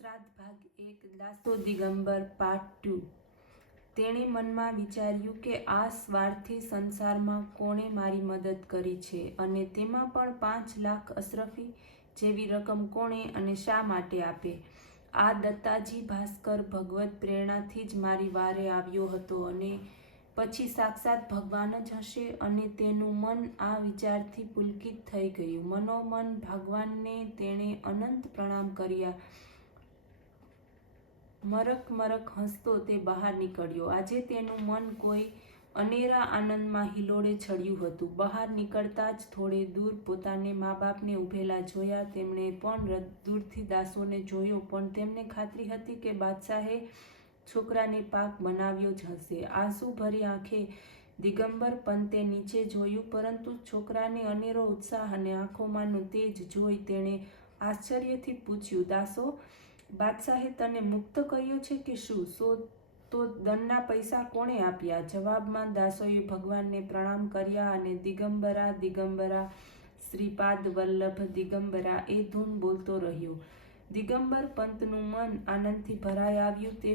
શ્રાદ્ધ ભાગ 1 દાસો દિગંબર પાર્ટ 2। તેણે મનમાં વિચાર્યું કે આ સ્વાર્થી સંસારમાં કોણે મારી મદદ કરી છે અને તેમાં પણ 5 લાખ અશરફી જેવી રકમ કોણે અને શા માટે આપે। આ દત્તાજી ભાસ્કર ભગવત પ્રેરણાથી જ મારી વારે આવ્યો હતો અને પછી સાક્ષાત ભગવાન જ હશે। અને તેનું મન આ વિચારથી પુલકિત થઈ ગયું। મનોમન ભગવાનને તેણે અનંત પ્રણામ કર્યા। મરક મરક હસતો તે બહાર નીકળ્યો। આજે તેનું મન કોઈ અનેરા આનંદમાં હિલોળે ચડ્યું હતું। બહાર નીકળતા જ થોડે દૂર પોતાને મા બાપને ઊભેલા જોયા। તેમણે પણ દૂરથી દાસોને જોયો, પણ તેમને ખાતરી હતી કે બાદશાહે છોકરાને પાક બનાવ્યો જ હશે। આંસુ ભરી આંખે દિગંબર પંતે નીચે જોયું, પરંતુ છોકરાને અનેરો ઉત્સાહ અને આંખોમાંનું તેજ જોઈ તેણે આશ્ચર્યથી પૂછ્યું, દાસો, બાદશાહે તને મુક્ત કર્યો છે કે શું? તો દંડના પૈસા કોણે આપ્યા? જવાબમાં દાસોએ ભગવાનને પ્રણામ કર્યા અને દિગંબરા દિગંબરા શ્રીપાદ વલ્લભ દિગંબરા એ ધૂન બોલતો રહ્યો। દિગંબર પંતનું મન આનંદથી ભરાઈ આવ્યું। તે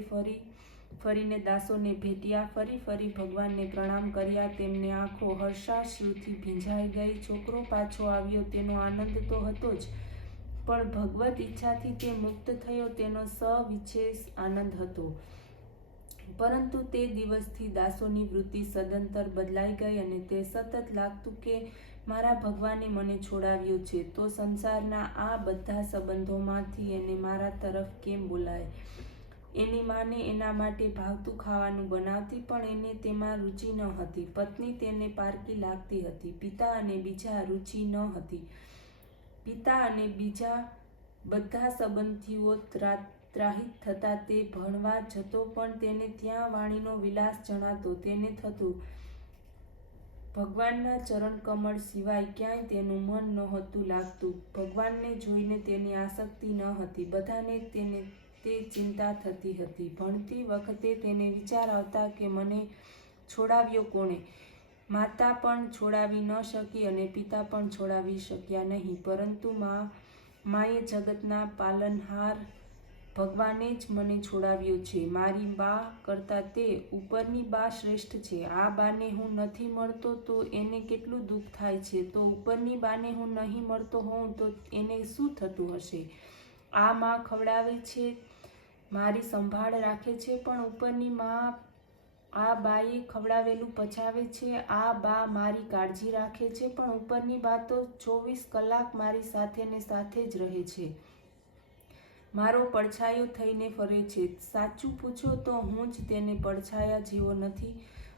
ફરીને દાસોને ભેટ્યા, ફરી ભગવાનને પ્રણામ કર્યા। તેમની આંખો હર્ષાશ્રુથી ભીંજાઈ ગઈ। છોકરો પાછો આવ્યો તેનો આનંદ તો હતો જ, પણ ભગવત ઈચ્છાથી તે મુક્ત થયો તેનો સવિશેષ આનંદ હતો। પરંતુ તે દિવસથી દાસોની વૃત્તિ સદંતર બદલાઈ ગઈ અને તે સતત લાગતું કે મારા ભગવાને મને છોડાવ્યો છે તો સંસારના આ બધા સંબંધોમાંથી એને મારા તરફ કેમ બોલાય। એની માને એના માટે ભાવતું ખાવાનું બનાવતી, પણ એને તેમાં રુચિ ન હતી। પત્ની તેને પારકી લાગતી હતી। પિતા અને બીજા રુચિ ન હતી। પિતા અને બીજા બધા સંબંધીઓ ત્રાહિત થતા તે ભણવા જતો, પણ તેને ત્યાં વાણીનો વિલાસ જણાતો। તેને થતું ભગવાનના ચરણકમળ સિવાય ક્યાંય તેનું મન નહોતું લાગતું। ભગવાનને જોઈને તેની આસક્તિ ન હતી। બધાને તે ચિંતા થતી હતી। ભણતી વખતે તેને વિચાર આવતા કે મને છોડાવ્યો કોણે? માતા પણ છોડાવી ન શકી અને પિતા પણ છોડાવી શક્યા નહીં, પરંતુ માએ જગતના પાલનહાર ભગવાને જ મને છોડાવ્યો છે। મારી બા કરતાં તે ઉપરની બા શ્રેષ્ઠ છે। આ બાને હું નથી મળતો તો એને કેટલું દુઃખ થાય છે, તો ઉપરની બાને હું નહીં મળતો હોઉં તો એને શું થતું હશે? આ મા ખવડાવે છે, મારી સંભાળ રાખે છે, પણ ઉપરની મા આ બાએ ખવડાવેલું પચાવે છે। આ બા મારી કાળજી રાખે છે, પણ ઉપરની બા તો 24 કલાક મારી સાથે ને સાથે જ રહે છે, મારો પડછાયો થઈને ફરે છે। સાચું પૂછો તો હું જ તેને પડછાયા જેવો નથી।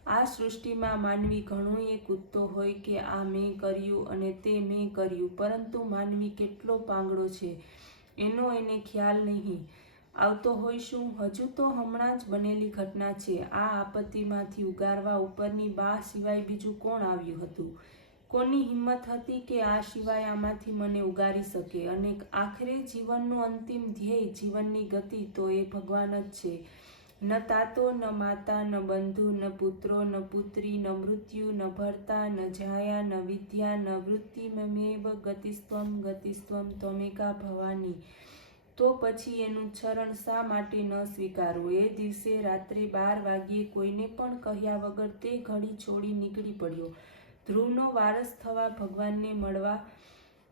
આ સૃષ્ટિમાં માનવી ઘણુંય કૂદતો હોય કે આ મેં કર્યું અને તે મેં કર્યું, પરંતુ માનવી કેટલો પાંગળો છે એનો એને ખ્યાલ નહીં આવતો હોય। શું? હજુ તો હમણાં જ બનેલી ઘટના છે। આ આપત્તિમાંથી ઉગારવા ઉપરની બા સિવાય બીજું કોણ આવ્યું હતું? કોની હિંમત હતી કે આ સિવાય આમાંથી મને ઉગારી શકે? અને આખરે જીવનનું અંતિમ ધ્યેય, જીવનની ગતિ તો એ ભગવાન જ છે। ન તાતો, ન માતા, ન બંધુ, ન પુત્રો, ન પુત્રી, ન મૃત્યુ, ન ભર્તા, ન જાયા, ન વિદ્યા, ન વૃત્તિમેવ ગતિસ્ત્વમ ત્વમેકા ભવાની। તો પછી એનું ચરણ શા માટે ન સ્વીકારવું? એ દિવસે રાત્રે 12 વાગ્યે કોઈને પણ કહ્યા વગર તે ઘડી છોડી નીકળી પડ્યો ધ્રુવનો વારસ થવા, ભગવાનને મળવા।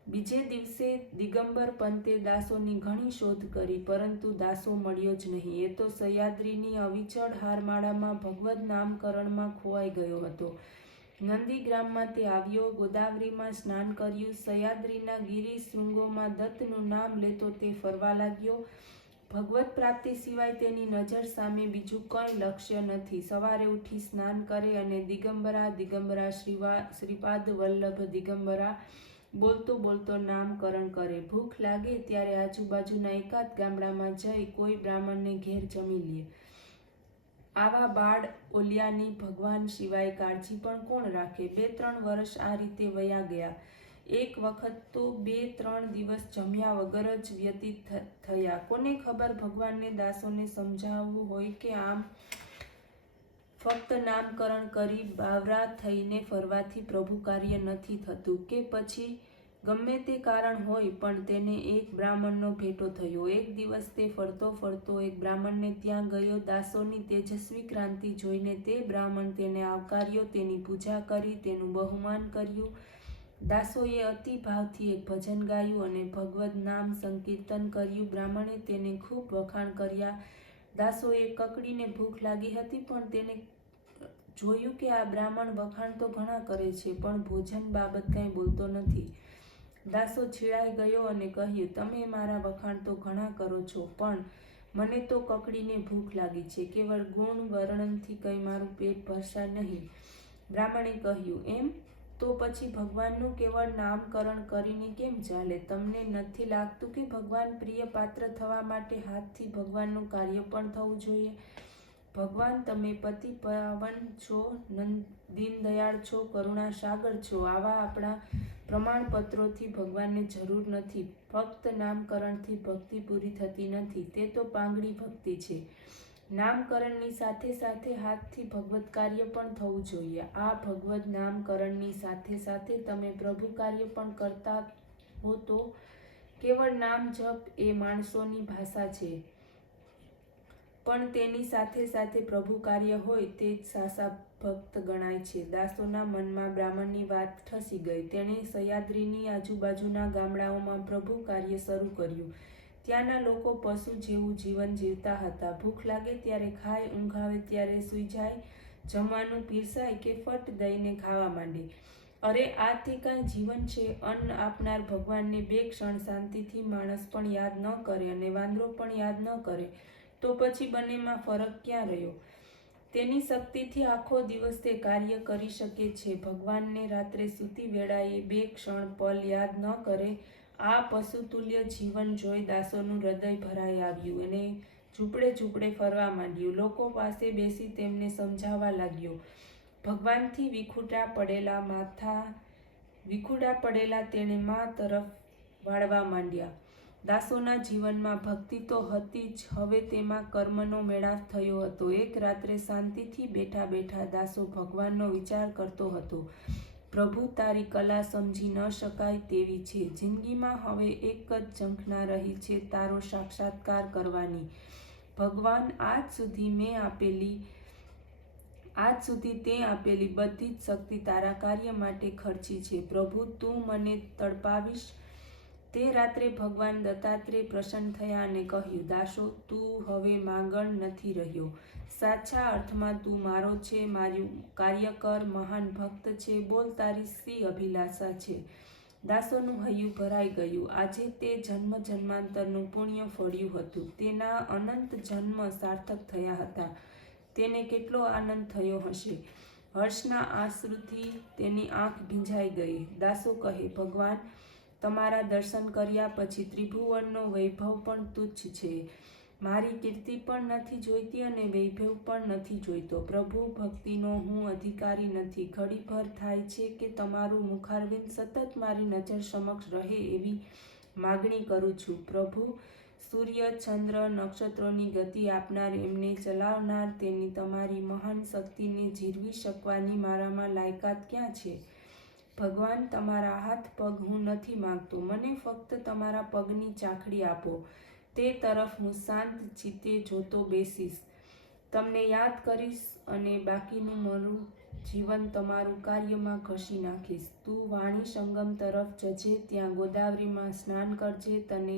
બીજે દિવસે દિગંબર પંતે દાસોની ઘણી શોધ કરી, પરંતુ દાસો મળ્યો જ નહીં। એ તો સહ્યાદ્રીની અવિચળ હારમાળામાં ભગવદ નામકરણમાં ખોવાઈ ગયો હતો। નંદીગ્રામમાં તે આવ્યો, ગોદાવરીમાં સ્નાન કર્યું, સહ્યાદ્રીના ગિરિશૃંગોમાં દત્તનું નામ લેતો તે ફરવા લાગ્યો। ભગવત પ્રાપ્તિ સિવાય તેની નજર સામે બીજું કંઈ લક્ષ્ય નથી। સવારે ઉઠી સ્નાન કરે અને દિગંબરા દિગંબરા શ્રીપાદ વલ્લભ દિગંબરા બોલતો બોલતો નામકરણ કરે। ભૂખ લાગે ત્યારે આજુબાજુના એકાદ ગામડામાં જઈ કોઈ બ્રાહ્મણને ઘેર જમી લે। આવા બાળ ઓલિયાની ભગવાન સિવાય કાળજી પણ કોણ રાખે? 2-3 વર્ષ આ રીતે વયા ગયા। એક વખત તો 2-3 દિવસ જમ્યા વગર જ વ્યતીત થયા। કોને ખબર ભગવાનને દાસોને સમજાવવું હોય કે આમ ફક્ત નામકરણ કરી બાવરા થઈને ફરવાથી પ્રભુ કાર્ય નથી થતું, કે પછી ગમે તે કારણ હોય પણ તેને એક બ્રાહ્મણનો ભેટો થયો. એક દિવસ તે ફરતો ફરતો એક બ્રાહ્મણને ત્યાં ગયો. દાસોની તેજસ્વી ક્રાંતિ જોઈને તે બ્રાહ્મણ તેને આવકાર્યો, તેની પૂજા કરી, તેનું બહુમાન કર્યું. દાસોએ અતિ ભાવથી એક ભજન ગાયું અને ભગવદ નામ સંકીર્તન કર્યું. બ્રાહ્મણે તેને ખૂબ વખાણ કર્યા. દાસોએ કકડીને ભૂખ લાગી હતી, પણ તેને જોયું કે આ બ્રાહ્મણ વખાણ તો ઘણા કરે છે, પણ ભોજન બાબત કંઈ બોલતો નથી. દાસો ચીડાઈ ગયો અને કહ્યું, તમે મારા વખાણ તો ઘણા કરો છો, પણ મને તો કકડીને ભૂખ લાગી છે. કેવળ ગુણ વર્ણનથી કંઈ મારું પેટ ભરશે નહીં. બ્રાહ્મણે કહ્યું, એમ તો પછી ભગવાનનું કેવળ નામકરણ કરીને કેમ ચાલે? તમને નથી લાગતું કે ભગવાન પ્રિય પાત્ર થવા માટે હાથથી ભગવાનનું કાર્ય પણ થવું જોઈએ? ભગવાન, તમે પતિ પાવન છો, દીનદયાળ છો, કરુણા સાગર છો. આવા આપણા પ્રમાણપત્રોથી ભગવાનને જરૂર નથી. ફક્ત નામકરણથી ભક્તિ પૂરી થતી નથી, તે તો પાંગડી ભક્તિ છે. નામકરણની સાથે સાથે હાથથી ભગવત કાર્ય પણ થવું જોઈએ. આ ભગવદ નામકરણની સાથે સાથે તમે પ્રભુ કાર્ય પણ કરતા હો તો? કેવળ નામ જપ એ માણસોની ભાષા છે, પણ તેની સાથે સાથે પ્રભુ કાર્ય હોય તે જ સાચા ભક્ત ગણાય છે. દાસોના મનમાં બ્રાહ્મણની વાત ઠસી ગઈ. તેણે સહ્યાદ્રીની આજુબાજુના ગામડાઓમાં પ્રભુ કાર્ય શરૂ કર્યું. ત્યાંના લોકો પશુ જેવું જીવન જીવતા હતા. ભૂખ લાગે ત્યારે ખાય, ઊંઘ આવે ત્યારે સૂઈ જાય, જમવાનું પીરસાય કે ફટ દઈને ખાવા માંડે. અરે, આ તે કાંઈ જીવન છે? અન્ન આપનાર ભગવાનને બે ક્ષણ શાંતિથી માણસ પણ યાદ ન કરે અને વાંદરો પણ યાદ ન કરે, તો પછી બંનેમાં ફરક ક્યાં રહ્યો? તેની શક્તિથી આખો દિવસ તે કાર્ય કરી શકે છે. ભગવાનને રાત્રે સૂતી વેળાએ બે ક્ષણ પલ યાદ ન કરે. આ પશુતુલ્ય જીવન જોઈ દાસોનું હૃદય ભરાઈ આવ્યું અને ઝૂંપડે ઝૂંપડે ફરવા માંડ્યું. લોકો પાસે બેસી તેમને સમજાવવા લાગ્યો. ભગવાનથી વિખુડા પડેલા તેણે મા તરફ વાળવા માંડ્યા. દાસોના જીવનમાં ભક્તિ તો હતી જ, હવે તેમાં કર્મનો મેળાપ થયો હતો. એક રાત્રે શાંતિથી બેઠા બેઠા દાસો ભગવાનનો વિચાર કરતો હતો. પ્રભુ, તારી કલા સમજી ન શકાય તેવી છે. જિંદગીમાં હવે એક જ ઝંખના રહી છે, તારો સાક્ષાત્કાર કરવાની. ભગવાન, આજ સુધી તે આપેલી બધી જ શક્તિ તારા કાર્ય માટે ખર્ચી છે. પ્રભુ, તું મને તડપાવીશ? તે રાત્રે ભગવાન દત્તાત્રેય પ્રસન્ન થયા અને કહ્યું, દાસો, તું હવે માંગણ નથી રહ્યો. સાચા અર્થમાં તું મારો છે. મારું કાર્ય કર. મહાન ભક્ત છે. બોલ, તારી શી અભિલાષા છે? દાસોનું હૈયું ભરાઈ ગયું. આજે તે જન્મ જન્માંતરનું પુણ્ય ફળ્યું હતું. તેના અનંત જન્મ સાર્થક થયા હતા. તેને કેટલો આનંદ થયો હશે! હર્ષના આંસુથી તેની આંખ ભીંજાઈ ગઈ. દાસો કહે, ભગવાન, તમારા દર્શન કર્યા પછી ત્રિભુવનનો વૈભવ પણ તુચ્છ છે. મારી કીર્તિ પણ નથી જોઈતી અને વૈભવ પણ નથી જોઈતો. પ્રભુ, ભક્તિનો હું અધિકારી નથી. ઘડીભર થાય છે કે તમારું મુખારવિંદ સતત મારી નજર સમક્ષ રહે એવી માગણી કરું છું. પ્રભુ, સૂર્ય, ચંદ્ર, નક્ષત્રોની ગતિ આપનાર, એમને ચલાવનાર તેની તમારી મહાન શક્તિને જીરવી શકવાની મારામાં લાયકાત ક્યાં છે? ભગવાન, તમારા હાથ પગ હું નથી માંગતો. મને ફક્ત તમારા પગની ચાખડી આપો. તે તરફ હું શાંત ચિત્તે જોતો બેસીશ, તમને યાદ કરીશ અને બાકીનું મારું જીવન તમારું કાર્યમાં ઘસી નાખીશ. તું વાણી સંગમ તરફ જજે, ત્યાં ગોદાવરીમાં સ્નાન કરજે, તને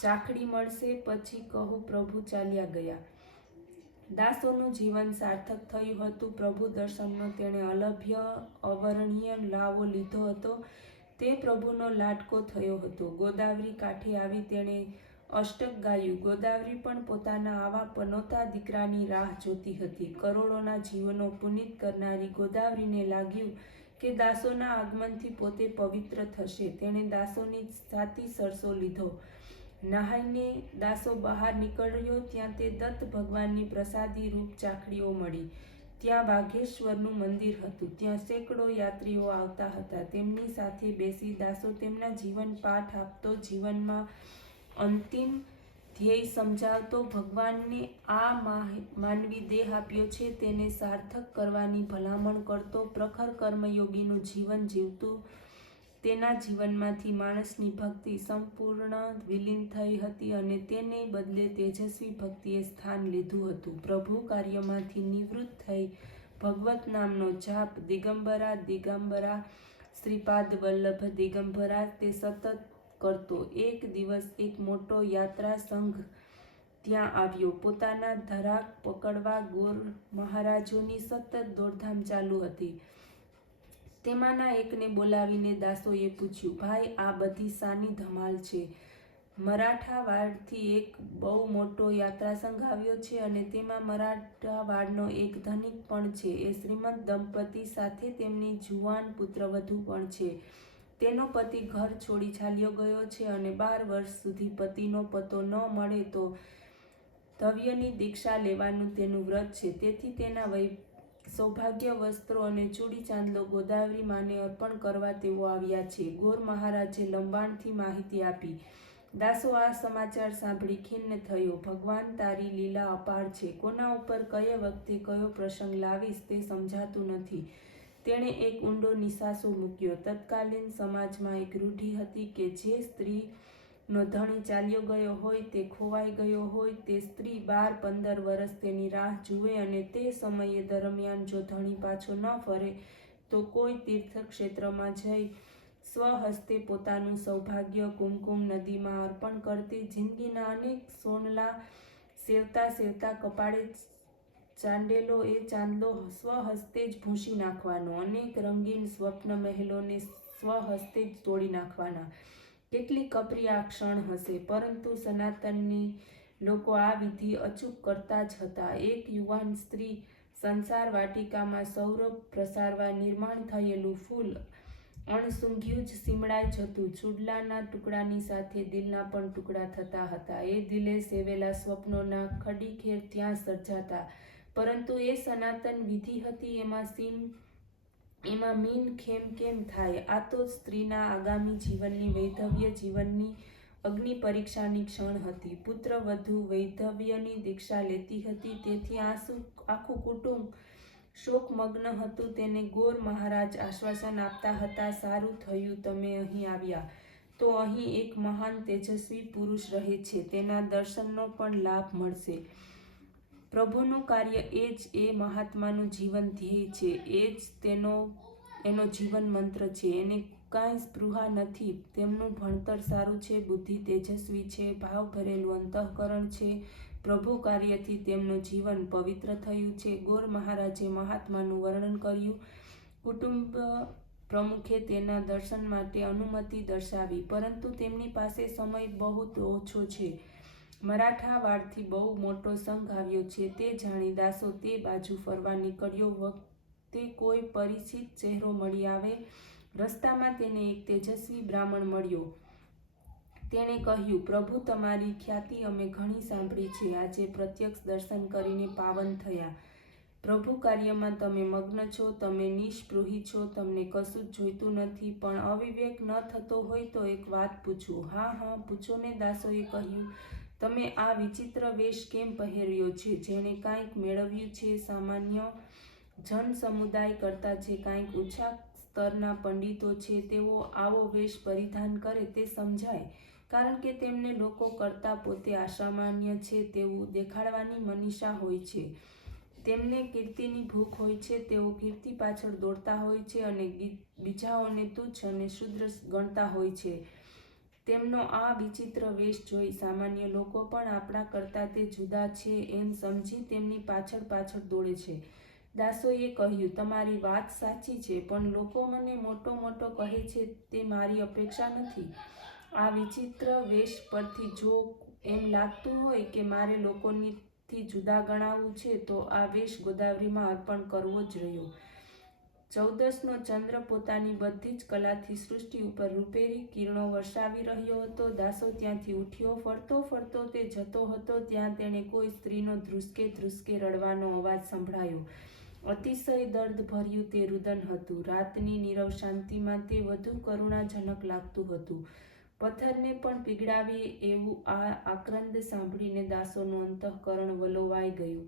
ચાખડી મળશે. પછી કહું. પ્રભુ ચાલ્યા ગયા. દાસોનું જીવન સાર્થક થયું હતું. પ્રભુ દર્શનનો તેણે અલભ્ય, અવર્ણનીય લાવો લીધો હતો. તે પ્રભુનો લાડકો થયો હતો. ગોદાવરી કાંઠે આવી તેણે અષ્ટક ગાયું. ગોદાવરી પણ પોતાના આવા પનોતા દીકરાની રાહ જોતી હતી. કરોડોના જીવનો પુનિત કરનારી ગોદાવરીને લાગ્યું કે દાસોના આગમનથી પોતે પવિત્ર થશે. તેણે દાસોની છાતી સરસો લીધો. નહાઈને દાસો બહાર નીકળ્યો. ત્યાં તે દત્ત ભગવાનની પ્રસાદી રૂપ ચાખડીઓ મળી. ત્યાં વાઘેશ્વરનું મંદિર હતું. ત્યાં સેંકડો યાત્રીઓ આવતા હતા. તેમની સાથે બેસી દાસો તેમના જીવન પાઠ આપતો, જીવનમાં અંતિમ ધ્યેય સમજાવતો. ભગવાનને આ માનવી દેહ આપ્યો છે તેને સાર્થક કરવાની ભલામણ કરતો. પ્રખર કર્મયોગીનું જીવન જીવતું તેના જીવનમાંથી માણસની ભક્તિ સંપૂર્ણ વિલીન થઈ હતી અને તેને બદલે તેજસ્વી ભક્તિએ સ્થાન લીધું હતું. પ્રભુ કાર્યમાંથી નિવૃત્ત થઈ ભગવત નામનો જાપ દિગંબરા દિગંબરા શ્રીપાદ વલ્લભ દિગંબરા તે સતત કરતો. એક દિવસ એક મોટો યાત્રા સંઘ ત્યાં આવ્યો. પોતાના ધરાક પકડવા ગોર મહારાજોની સતત દોડધામ ચાલુ હતી. તેમાંના એકને બોલાવીને દાસોએ પૂછ્યું, ભાઈ, આ બધી શાની ધમાલ છે? મરાઠાવાડથી એક બહુ મોટો યાત્રાસંઘ આવ્યો છે અને તેમાં મરાઠાવાડનો એક ધનિક પણ છે. એ શ્રીમંત દંપતી સાથે તેમની જુવાન પુત્રવધુ પણ છે. તેનો પતિ ઘર છોડી ચાલ્યો ગયો છે અને 12 વર્ષ સુધી પતિનો પતો ન મળે તો ધૈર્યની દીક્ષા લેવાનું તેનું વ્રત છે. તેથી તેના સૌભાગ્ય વસ્ત્રો અને ચૂડી ચાંદલો ગોદાવરી માને અર્પણ કરવા તેઓ આવ્યા છે. ગોર મહારાજે લંબાણથી માહિતી આપી. દાસો આ સમાચાર સાંભળી ખિન્ન થયો. ભગવાન, તારી લીલા અપાર છે. કોના ઉપર કયે વખતે કયો પ્રસંગ લાવીશ તે સમજાતું નથી. તેણે એક ઊંડો નિસાસો મૂક્યો. તત્કાલીન સમાજમાં એક રૂઢિ હતી કે જે સ્ત્રીનો ધણી ચાલ્યો ગયો હોય, તે ખોવાઈ ગયો હોય, તે સ્ત્રી 12-15 વર્ષ તેની રાહ જુએ અને તે સમય દરમિયાન જો ધણી પાછો ન ફરે તો કોઈ તીર્થક્ષેત્રમાં જઈ સ્વહસ્તે પોતાનું સૌભાગ્ય કુમકુમ નદીમાં અર્પણ કરતી. જિંદગીના અનેક સોનલા સેવતા સેવતા કપાળે ચાંદેલો એ ચાંદલો સ્વહસ્તે જ ભૂંસી નાખવાનો. અનેક રંગીન સ્વપ્ન મહેલોને સ્વહસ્તે જ તોડી નાખવાના. કેટલી કપરી આ ક્ષણ હશે! પરંતુ સનાતનની લોકો આ વિધિ અચૂક કરતા જ હતા. એક યુવાન સ્ત્રી સંસાર વાટિકામાં સૌરભ પ્રસારવા નિર્માણ થયેલું ફૂલ અણસૂંઘ્યું જ સીમડાઈ જતું. ચૂડલાના ટુકડાની સાથે દિલના પણ ટુકડા થતા હતા. એ દિલે સેવેલા સ્વપ્નોના ખડીખેર ત્યાં સર્જાતા. પરંતુ એ સનાતન વિધિ હતી. એમાં મીન ખેમ કેમ થાય? આ તો સ્ત્રીના આગામી જીવનની વૈધવ્ય જીવનની અગ્નિ પરીક્ષાની ક્ષણ હતી. પુત્ર વધુ વૈધવ્યની દીક્ષા લેતી હતી. તેથી આખું કુટુંબ શોકમગ્ન હતું. તેને ગોર મહારાજ આશ્વાસન આપતા હતા, સારું થયું તમે અહીં આવ્યા. તો અહીં એક મહાન તેજસ્વી પુરુષ રહે છે. તેના દર્શનનો પણ લાભ મળશે. પ્રભુનું કાર્ય એ જ એ મહાત્માનું જીવન ધ્યેય છે. એ જ એનો જીવન મંત્ર છે. એને કાંઈ સ્પૃહા નથી. તેમનું ભણતર સારું છે, બુદ્ધિ તેજસ્વી છે, ભાવ ભરેલું અંતઃકરણ છે. પ્રભુ કાર્યથી તેમનું જીવન પવિત્ર થયું છે. ગોર મહારાજે મહાત્માનું વર્ણન કર્યું. કુટુંબ પ્રમુખે તેના દર્શન માટે અનુમતિ દર્શાવી, પરંતુ તેમની પાસે સમય બહુ ઓછો છે. મરાઠાવાડથી બહુ મોટો સંઘ આવ્યો છે તે જાણી દાસો તે બાજુ ફરવા નીકળ્યો. વખતે કોઈ પરિચિત ચહેરો મળી આવે. રસ્તામાં તેને એક તેજસ્વી બ્રાહ્મણ મળ્યો. તેણે કહ્યું, પ્રભુ, તમારી ખ્યાતિ અમે ઘણી સાંભળી છે. આજે પ્રત્યક્ષ દર્શન કરીને પાવન થયા. પ્રભુ કાર્યમાં તમે મગ્ન છો, તમે નિષ્પૃહી છો, તમને કશું જ જોઈતું નથી. પણ અવિવેક ન થતો હોય તો એક વાત પૂછું? હા, પૂછો ને, દાસોએ કહ્યું. તમે આ વિચિત્ર વેશ કેમ પહેર્યો છે? જેણે કાંઈક મેળવ્યું છે, સામાન્ય જન સમુદાય કરતાં જે કાંઈક ઊંચા સ્તરના પંડિતો છે, તેઓ આવો વેશ પરિધાન કરે તે સમજાય. કારણ કે તેમને લોકો કરતાં પોતે અસામાન્ય છે તેવું દેખાડવાની મનીષા હોય છે. તેમને કીર્તિની ભૂખ હોય છે. તેઓ કીર્તિ પાછળ દોડતા હોય છે અને બીજાઓને તુચ્છ અને ક્ષુદ્ર ગણતા હોય છે. તેમનો આ વિચિત્ર વેશ જોઈ સામાન્ય લોકો પણ આપણા કરતાં તે જુદા છે એમ સમજી તેમની પાછળ પાછળ દોડે છે. દાસોએ કહ્યું, તમારી વાત સાચી છે, પણ લોકો મને મોટો મોટો કહે છે તે મારી અપેક્ષા નથી. આ વિચિત્ર વેશ પરથી જો એમ લાગતું હોય કે મારે લોકોથી જુદા ગણાવું છે તો આ વેશ ગોદાવરીમાં અર્પણ કરવો જ રહ્યો. 14નો ચંદ્ર પોતાની બધી જ કલાથી સૃષ્ટિ ઉપર રૂપેરી કિરણો વરસાવી રહ્યો હતો. દાસો ત્યાંથી ઉઠ્યો. ફરતો ફરતો તે જતો હતો. ત્યાં તેણે કોઈ સ્ત્રીનો ધ્રુસકે ધ્રુસકે રડવાનો અવાજ સંભળાયો. અતિશય દર્દ ભર્યું તે રુદન હતું. રાતની નીરવ શાંતિમાં તે વધુ કરુણાજનક લાગતું હતું. પથ્થરને પણ પીગળાવી એવું આ આક્રંદ સાંભળીને દાસોનું અંતઃકરણ વલોવાઈ ગયું.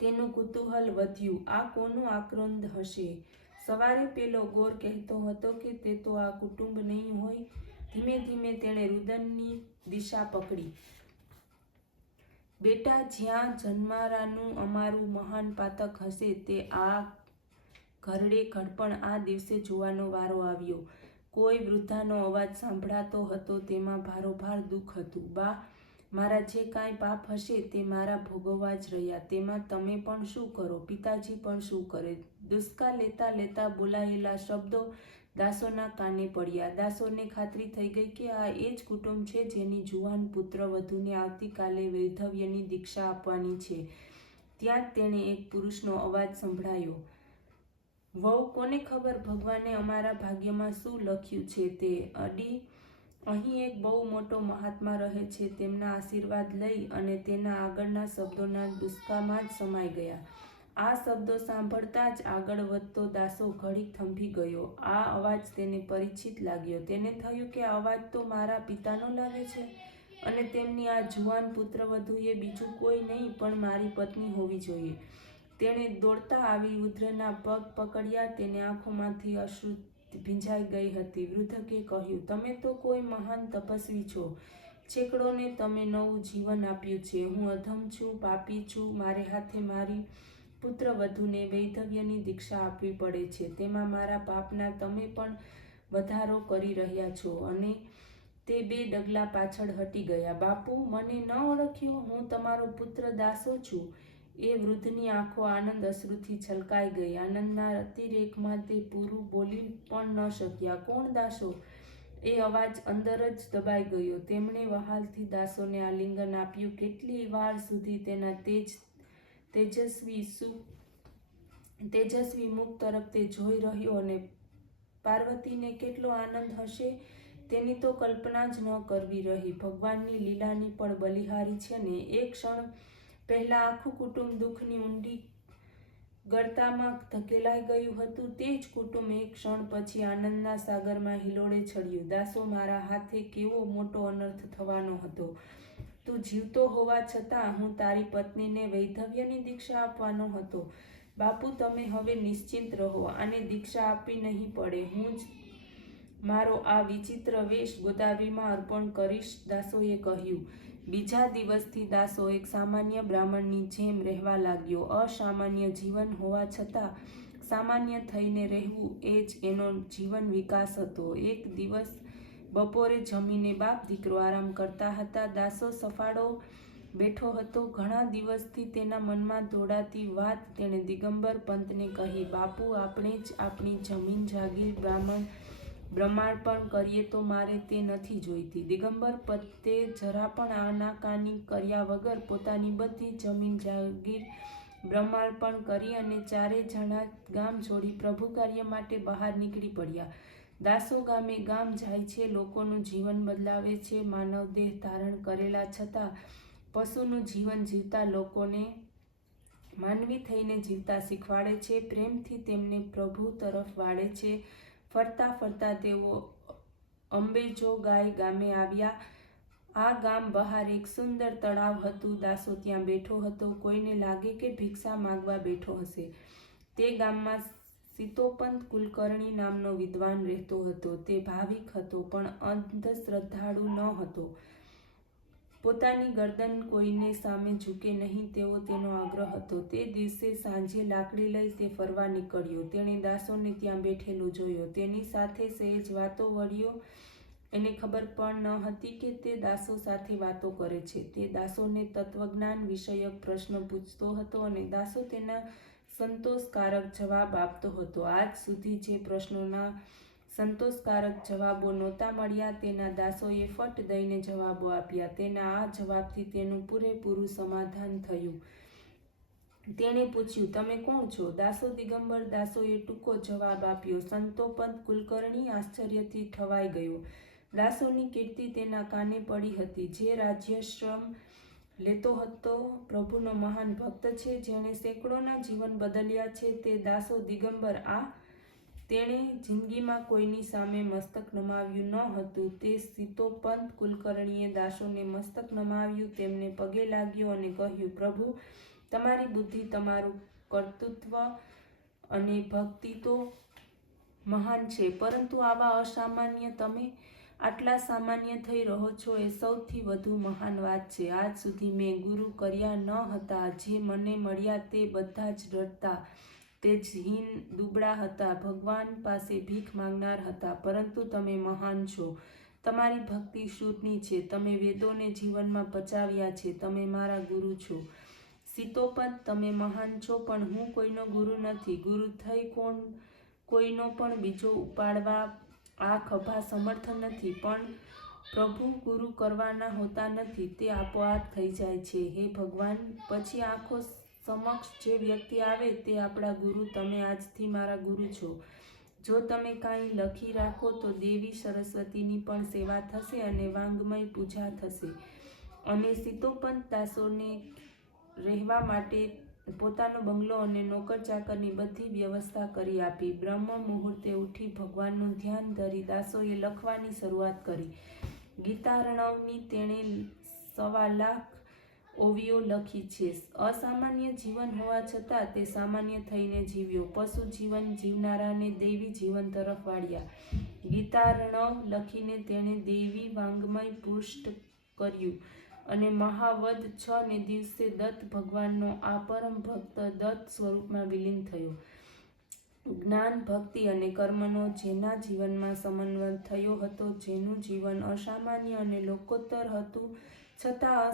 તેનું કુતૂહલ વધ્યું. આ કોનું આક્રંદ હશે? સવારે પેલો ગોર કહેતો હતો કે તે તો આ કુટુંબ નહીં હોય. ધીમે ધીમે તેણે રુદનની દિશા પકડી. બેટા, જ્યાં જન્મારાનું અમારું મહાન પાતક હશે તે આ ઘરડે ઘડપણ આ દિવસે જોવાનો વારો આવ્યો. કોઈ વૃદ્ધાનો અવાજ સાંભળાતો હતો. તેમાં ભારોભાર દુઃખ હતું. બા, મારા જે કાંઈ પાપ હશે તે મારા ભોગવવા જ રહ્યા. તેમાં તમે પણ શું કરો, પિતાજી પણ શું કરે? દુષ્કા લેતા લેતા બોલાયેલા શબ્દો દાસોના કાને પડ્યા. દાસોને ખાતરી થઈ ગઈ કે આ એ જ કુટુંબ છે જેની જુવાન પુત્રવધૂને આવતીકાલે વૈધવ્યની દીક્ષા આપવાની છે. ત્યાં જ તેણે એક પુરુષનો અવાજ સંભળાયો. વહુ, કોને ખબર ભગવાને અમારા ભાગ્યમાં શું લખ્યું છે તે. અહીં એક બહુ મોટો મહાત્મા રહે છે. તેમના આશીર્વાદ લઈ અને તેના આગળના શબ્દોના દુષ્કામાં જ સમાઈ ગયા. આ શબ્દો સાંભળતા જ આગળ વધતો દાસો ઘડીક થંભી ગયો. આ અવાજ તેને પરિચિત લાગ્યો. તેને થયું કે આ અવાજ તો મારા પિતાનો લાગે છે અને તેમની આ જુવાન પુત્રવધુ એ બીજું કોઈ નહીં પણ મારી પત્ની હોવી જોઈએ. તેણે દોડતા આવી વૃદ્ધના પગ પકડ્યા. તેને આંખોમાંથી અશ્રુ ભીંજાઈ ગઈ હતી. વૃદ્ધકે કહ્યું, તમે તો કોઈ મહાન તપસ્વી છો. છેકડોને તમે નવું જીવન આપ્યું છે. હું અધમ છું, પાપી છું. મારે હાથે મારી પુત્રવધૂને વૈધવ્યની દીક્ષા આપવી પડે છે. તેમાં મારા પાપના તમે પણ વધારો કરી રહ્યા છો. અને તે 2 ડગલા પાછળ હટી ગયા. બાપુ, મને ન ઓળખ્યો? હું તમારો પુત્ર દાસો છું. એ વૃદ્ધની આંખો આનંદ અશ્રુથી છલકાઈ ગઈ. આનંદના અતિરેકમાં તે પૂરું બોલી પણ ન શક્યા. કોણ દાસો? એ અવાજ અંદર જ દબાઈ ગયો. તેમણે વહાલથી દાસોને આલિંગન આપ્યું. કેટલી વાર સુધી તેના તેજસ્વી મુખ તરફ તે જોઈ રહ્યો અને પાર્વતીને કેટલો આનંદ હશે તેની તો કલ્પના જ ન કરવી રહી. ભગવાનની લીલાની પણ બલિહારી છે ને. એક ક્ષણ પહેલા આખું કુટુંબ દુઃખની ઊંડી ગળતામાં ધકેલાઈ ગયું હતું. તે જ કુટુંબ એક ક્ષણ પછી આનંદના સાગરમાં હિલોળે ચડ્યું. દાસો, મારા હાથે કેવો મોટો અનર્થ થવાનો હતો. તું જીવતો હોવા છતાં હું તારી પત્નીને વૈધવ્યની દીક્ષા આપવાનો હતો. બાપુ, તમે હવે નિશ્ચિંત રહો. આને દીક્ષા આપવી નહીં પડે. હું જ મારો આ વિચિત્ર વેશ ગોદાવરીમાં અર્પણ કરીશ, દાસોએ કહ્યું. બીજા દિવસથી દાસો એક સામાન્ય બ્રાહ્મણની જેમ રહેવા લાગ્યો. અસામાન્ય જીવન હોવા છતાં સામાન્ય થઈને રહેવું એ જ એનો જીવન વિકાસ હતો. એક દિવસ બપોરે જમીને બાપ દીકરો આરામ કરતા હતા. દાસો સફાળો બેઠો હતો. ઘણા દિવસથી તેના મનમાં દોડાતી વાત તેણે દિગંબર પંતને કહી. બાપુ, આપણે જ આપણી જમીન જાગીર બ્રહ્માર્પણ કરીએ તો મારે તે નથી જોઈતી. દિગંબર પંતે જરા પણ આનાકાની કર્યા વગર પોતાની બધી જમીન જાગીર બ્રહ્માર્પણ કરી અને 4 જણા ગામ છોડી પ્રભુ કાર્ય માટે બહાર નીકળી પડ્યા. દાસો ગામે ગામ જાય છે, લોકોનું જીવન બદલાવે છે. માનવદેહ ધારણ કરેલા છતાં પશુનું જીવન જીવતા લોકોને માનવી થઈને જીવતા શીખવાડે છે. પ્રેમથી તેમને પ્રભુ તરફ વાળે છે. ફરતા ફરતા તેઓ અંબેજો ગાય ગામે આવ્યા. આ ગામ બહાર એક સુંદર તળાવ હતું. દાસો ત્યાં બેઠો હતો. કોઈને લાગે કે ભિક્ષા માંગવા બેઠો હશે. તે ગામમાં સીતોપંત કુલકર્ણી નામનો વિદ્વાન રહેતો હતો. તે ભાવિક હતો પણ અંધશ્રદ્ધાળુ ન હતો. પોતાની ગરદન કોઈને સામે ઝૂકે નહીં તેવો તેનો આગ્રહ હતો. તે દિવસે સાંજે લાકડી લઈ તે ફરવા નીકળ્યો. તેણે દાસોને ત્યાં બેઠેલો જોયો. તેની સાથે સહેજ વાતો વળ્યો. એને ખબર પણ ન હતી કે તે દાસો સાથે વાતો કરે છે. તે દાસોને તત્વજ્ઞાન વિષયક પ્રશ્ન પૂછતો હતો અને દાસો તેના સંતોષકારક જવાબ આપતો હતો. આજ સુધી જે પ્રશ્નોના સંતોષકારક જવાબો નહોતા મળ્યા તેના દાસોએ ફટ દઈને જવાબો આપ્યા. તેના આ જવાબથી તેનું પૂરેપૂરું સમાધાન થયું. તેણે પૂછ્યું, તમે કોણ છો? દાસો દિગંબર. દાસોએ ટૂંકો જવાબ આપ્યો. સંતોપંત કુલકર્ણી. આશ્ચર્યથી ઠવાઈ ગયો. દાસોની કીર્તિ તેના કાને પડી હતી. જે રાજ્યાશ્રમ લેતો હતો પ્રભુનો મહાન ભક્ત છે, જેણે સેંકડોના જીવન બદલ્યા છે તે દાસો દિગંબર. તેણે જિંદગીમાં કોઈની સામે મસ્તક નમાવ્યું ન હતું. તે સીતોપંત કુલકર્ણીએ દાસોને મસ્તક નમાવ્યું. તેમને પગે લાગ્યો અને કહ્યું, પ્રભુ, તમારી બુદ્ધિ, તમારું કર્તૃત્વ અને ભક્તિ તો મહાન છે, પરંતુ આવા અસામાન્ય તમે આટલા સામાન્ય થઈ રહો છો એ સૌથી વધુ મહાન વાત છે. આજ સુધી મેં ગુરુ કર્યા ન હતા. જે મને મળ્યા તે બધા જ રડતા, તેજહીન, દુબળા હતા, ભગવાન પાસે ભીખ માંગનાર હતા. પરંતુ તમે મહાન છો. તમારી ભક્તિ શુદ્ધની છે. તમે વેદોને જીવનમાં પચાવ્યા છે. તમે મારા ગુરુ છો. સિતોપંત, તમે મહાન છો, પણ હું કોઈનો ગુરુ નથી. ગુરુ થઈ કોઈનો પણ બીજો ઉપાડવા આ ખભા સમર્થ નથી, પણ પ્રભુ ગુરુ કરવાના હોતા નથી, તે આપોઆપ થઈ જાય છે. હે ભગવાન, પછી આંખો સમક્ષ જે વ્યક્તિ આવે તે આપણા ગુરુ. તમે આજથી મારા ગુરુ છો. જો તમે કાંઈ લખી રાખો તો દેવી સરસ્વતીની પણ સેવા થશે અને વાંગ્મય પૂજા થશે. અને સિતોપંત દાસોને રહેવા માટે પોતાનો બંગલો અને નોકર ચાકરની બધી વ્યવસ્થા કરી આપી. બ્રહ્મ મુહૂર્તે ઉઠી ભગવાનનું ધ્યાન ધરી દાસોએ લખવાની શરૂઆત કરી. ગીતાર્ણવની તેણે 1.25 લાખ ઓવિઓ લખી છે. અસામાન્ય જીવન હોવા છતાં તે સામાન્ય થઈને જીવ્યો. પશુ જીવન જીવનારાને દૈવી જીવન તરફ વાળ્યા. ગીતાર્ણવ લખીને તેણે દૈવી વાંગ્મય પુષ્ટ કર્યું અને મહાવદ 6 ને દિવસે દત્ત ભગવાનનો આ પરમ ભક્ત દત્ત સ્વરૂપમાં વિલીન થયો. જ્ઞાન, ભક્તિ અને કર્મનો જેના જીવનમાં સમન્વય થયો હતો, જેનું જીવન અસામાન્ય અને લોકોત્તર હતું, છતાં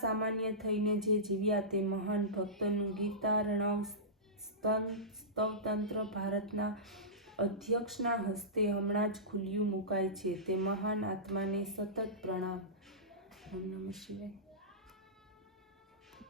સામાન્ય થઈને જે જીવ્યા તે મહાન ભક્તનું ગીતાર્ણવ સ્તવતંત્ર ભારતના અધ્યક્ષના હસ્તે હમણાં જ ખુલ્યું મુકાય છે. તે મહાન આત્માને સતત પ્રણામ. ઓમ નમઃ શિવાય.